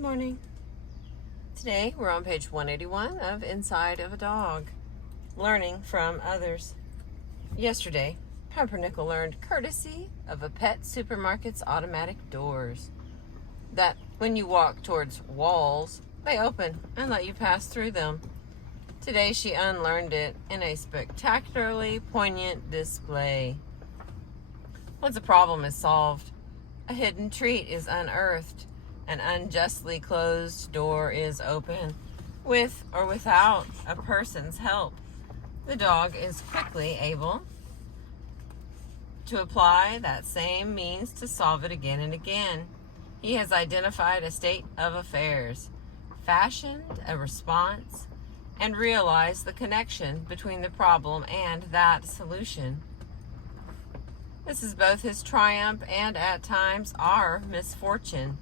Good morning. Today we're on page 181 of Inside of a Dog, learning from others. Yesterday, Pumpernickel learned courtesy of a pet supermarket's automatic doors that when you walk towards walls, they open and let you pass through them. Today she unlearned it in a spectacularly poignant display. Once a problem is solved, a hidden treat is unearthed. An unjustly closed door is open, with or without a person's help. The dog is quickly able to apply that same means to solve it again and again. He has identified a state of affairs, fashioned a response, and realized the connection between the problem and that solution. This is both his triumph and at times our misfortune.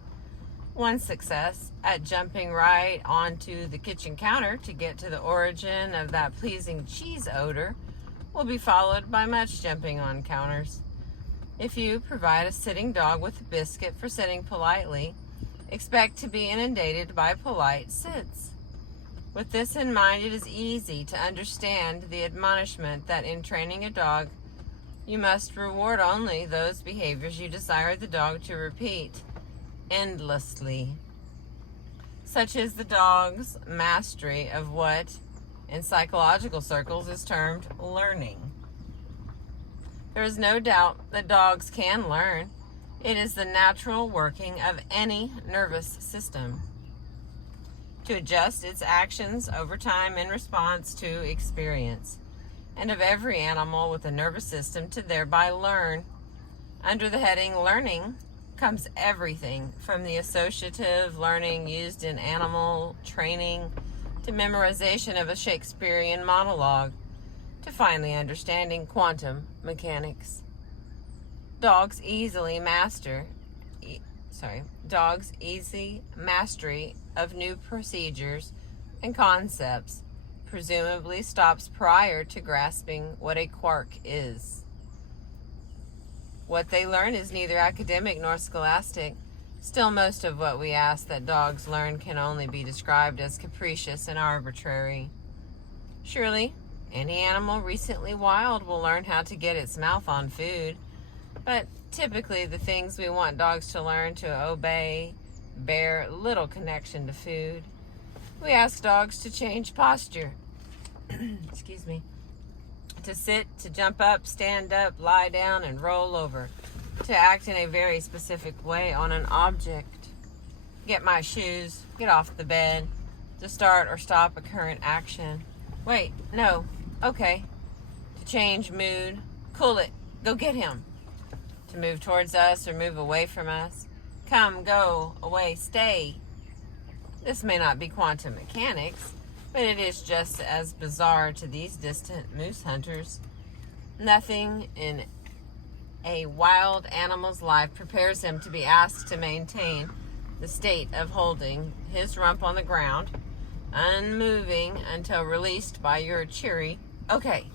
One success at jumping right onto the kitchen counter to get to the origin of that pleasing cheese odor will be followed by much jumping on counters. If you provide a sitting dog with a biscuit for sitting politely, expect to be inundated by polite sits. With this in mind, it is easy to understand the admonishment that in training a dog, you must reward only those behaviors you desire the dog to repeat endlessly. Such is the dog's mastery of what in psychological circles is termed learning. There is no doubt that dogs can learn. It is the natural working of any nervous system to adjust its actions over time in response to experience, and of every animal with a nervous system to thereby learn. Under the heading learning comes everything from the associative learning used in animal training to memorization of a Shakespearean monologue to finally understanding quantum mechanics. Dogs' easy mastery of new procedures and concepts presumably stops prior to grasping what a quark is. What they learn is neither academic nor scholastic. Still, most of what we ask that dogs learn can only be described as capricious and arbitrary. Surely, any animal recently wild will learn how to get its mouth on food, but typically the things we want dogs to learn to obey bear little connection to food. We ask dogs to change posture, to sit, to jump up, stand up, lie down, and roll over, to act in a very specific way on an object. Get my shoes, get off the bed, to start or stop a current action. Wait, no, okay. To change mood, cool it, go get him. To move towards us or move away from us. Come, go, away, stay. This may not be quantum mechanics, but it is just as bizarre to these distant moose hunters. Nothing in a wild animal's life prepares him to be asked to maintain the state of holding his rump on the ground, unmoving until released by your cheery, okay.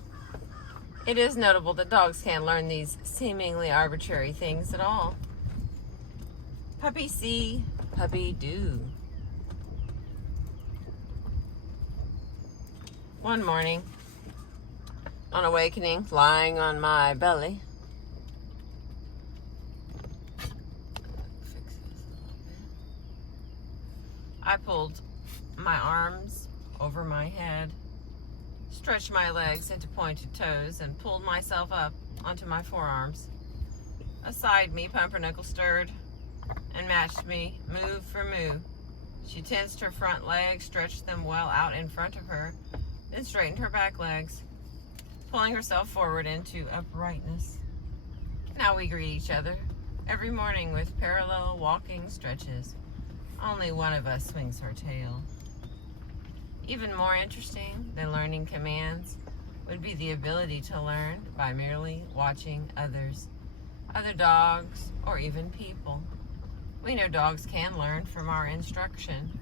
It is notable that dogs can't learn these seemingly arbitrary things at all. Puppy see, puppy do. One morning, on awakening, lying on my belly, I pulled my arms over my head, stretched my legs into pointed toes, and pulled myself up onto my forearms. Aside me, Pumpernickel stirred and matched me move for move. She tensed her front legs, stretched them well out in front of her, then straightened her back legs, pulling herself forward into uprightness. Now we greet each other every morning with parallel walking stretches. Only one of us swings her tail. Even more interesting than learning commands would be the ability to learn by merely watching others, other dogs, or even people. We know dogs can learn from our instruction,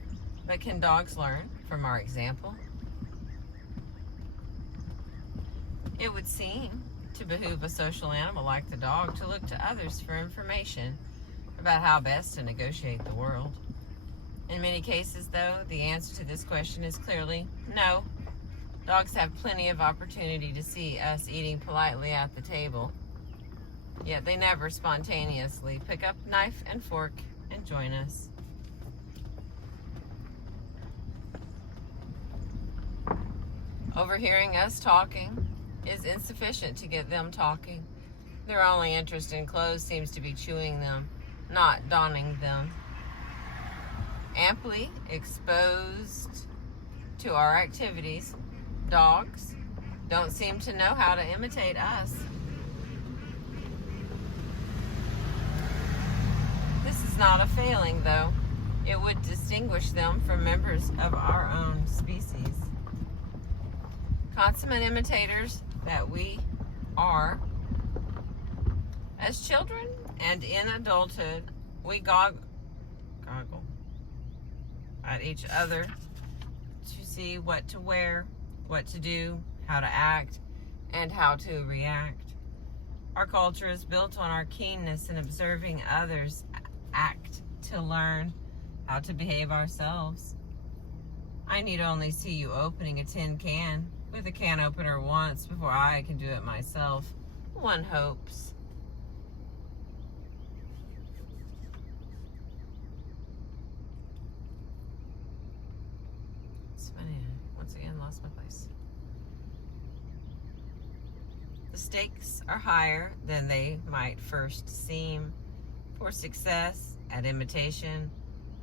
but can dogs learn from our example? It would seem to behoove a social animal like the dog to look to others for information about how best to negotiate the world. In many cases, though, the answer to this question is clearly no. Dogs have plenty of opportunity to see us eating politely at the table, yet they never spontaneously pick up knife and fork and join us. Overhearing us talking is insufficient to get them talking. Their only interest in clothes seems to be chewing them, not donning them. Amply exposed to our activities, dogs don't seem to know how to imitate us. This is not a failing, though. It would distinguish them from members of our own species. Consummate imitators that we are. As children and in adulthood, we goggle at each other to see what to wear, what to do, how to act, and how to react. Our culture is built on our keenness in observing others act to learn how to behave ourselves. I need only see you opening a tin can with a can opener once before I can do it myself, one hopes. It's funny, once again, lost my place. The stakes are higher than they might first seem. For success at imitation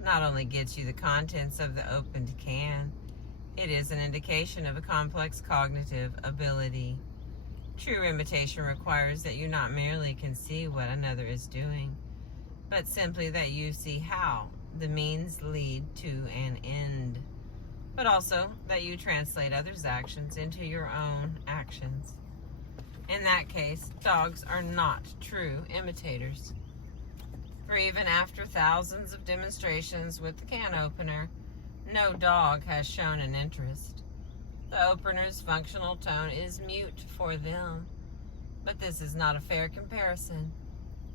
not only gets you the contents of the opened can, it is an indication of a complex cognitive ability. True imitation requires that you not merely can see what another is doing, but simply that you see how the means lead to an end, but also that you translate others' actions into your own actions. In that case, dogs are not true imitators. For even after thousands of demonstrations with the can opener, no dog has shown an interest. The opener's functional tone is mute for them. But this is not a fair comparison.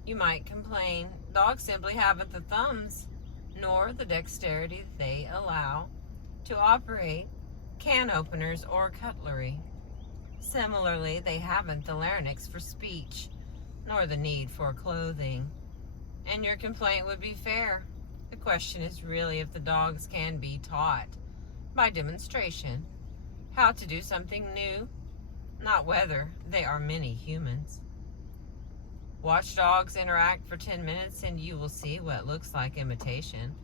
You might complain, dogs simply haven't the thumbs, nor the dexterity they allow to operate can openers or cutlery. Similarly, they haven't the larynx for speech, nor the need for clothing. And your complaint would be fair. The question is really if the dogs can be taught, by demonstration, how to do something new, not whether they are many humans. Watch dogs interact for 10 minutes and you will see what looks like imitation.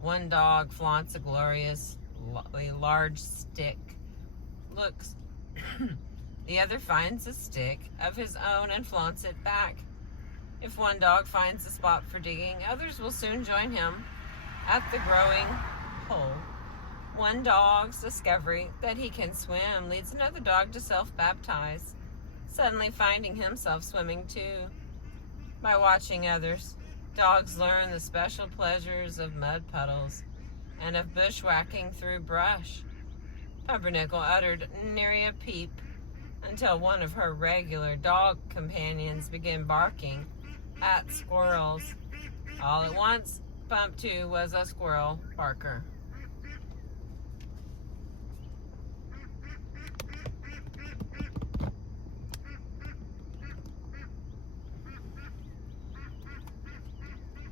One dog flaunts a gloriously large stick. Looks. The other finds a stick of his own and flaunts it back. If one dog finds a spot for digging, others will soon join him at the growing hole. One dog's discovery that he can swim leads another dog to self-baptize, suddenly finding himself swimming too. By watching others, dogs learn the special pleasures of mud puddles and of bushwhacking through brush. Pumpernickel uttered nary a peep until one of her regular dog companions began barking at squirrels. All at once, Bump 2 was a squirrel barker.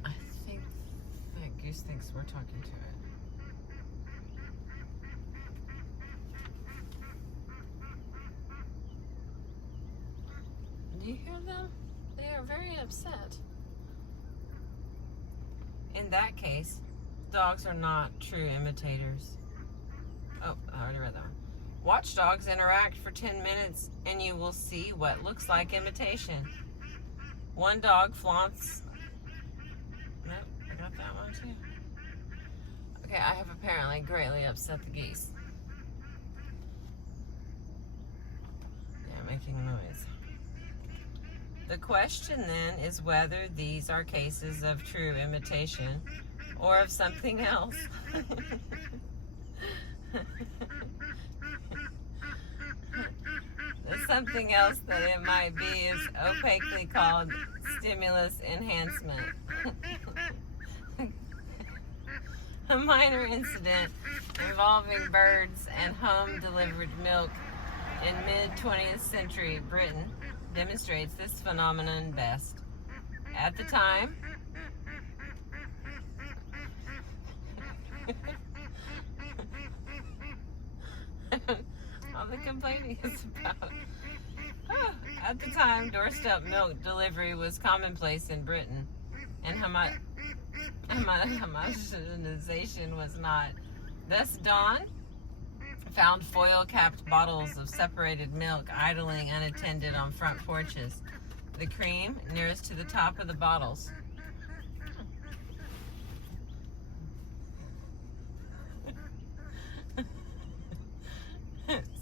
I think that Goose thinks we're talking to it. Do you hear them? They are very upset. In that case, dogs are not true imitators. Oh, I already read that one. Watch dogs interact for 10 minutes and you will see what looks like imitation. One dog flaunts... Nope, I got that one too. Okay, I have apparently greatly upset the geese. They're making noise. The question then is whether these are cases of true imitation or of something else. The something else that it might be is opaquely called stimulus enhancement. A minor incident involving birds and home-delivered milk in mid-20th century Britain demonstrates this phenomenon best. At the time, all the complaining is about. At the time, doorstep milk delivery was commonplace in Britain, and homogenization was not. Thus, Dawn found foil-capped bottles of separated milk idling unattended on front porches. The cream nearest to the top of the bottles.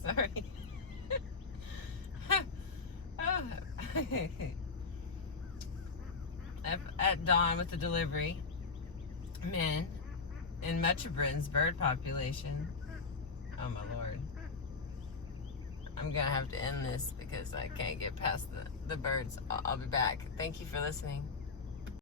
Sorry. At dawn with the delivery, men in much of Britain's bird population. Oh my Lord. I'm gonna have to end this because I can't get past the birds. I'll be back. Thank you for listening.